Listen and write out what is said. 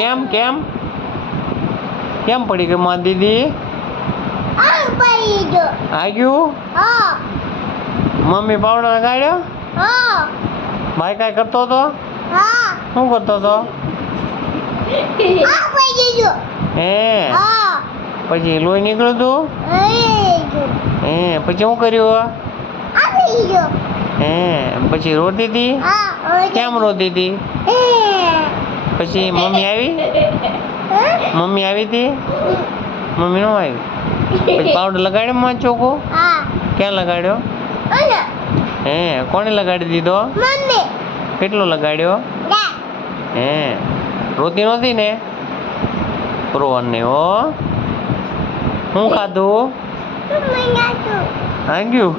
કેમ કેમ કેમ પડી ગઈ માં દીદી? આગયું મમ્મી પાવડર લગાડ્યો? ભાઈ કાંઈ કરતો હતો? શું કરતો હતો? હે પછી લોહી નીકળ્યું હતું? હે પછી શું કર્યું? હે પછી રોતી હતી? કેમ રોતી હતી? પછી મમ્મી આવી? મમ્મી આવી હતી? મમ્મી નો આવી? પછી પાવડર લગાડ્યો માં ચોખ્ખો? ક્યાં લગાડ્યો? હે કોને લગાડી દીધો? કેટલો લગાડ્યો? હે રોતી નહોતી ને? રોવાની હો. શું ખાધું? આગયું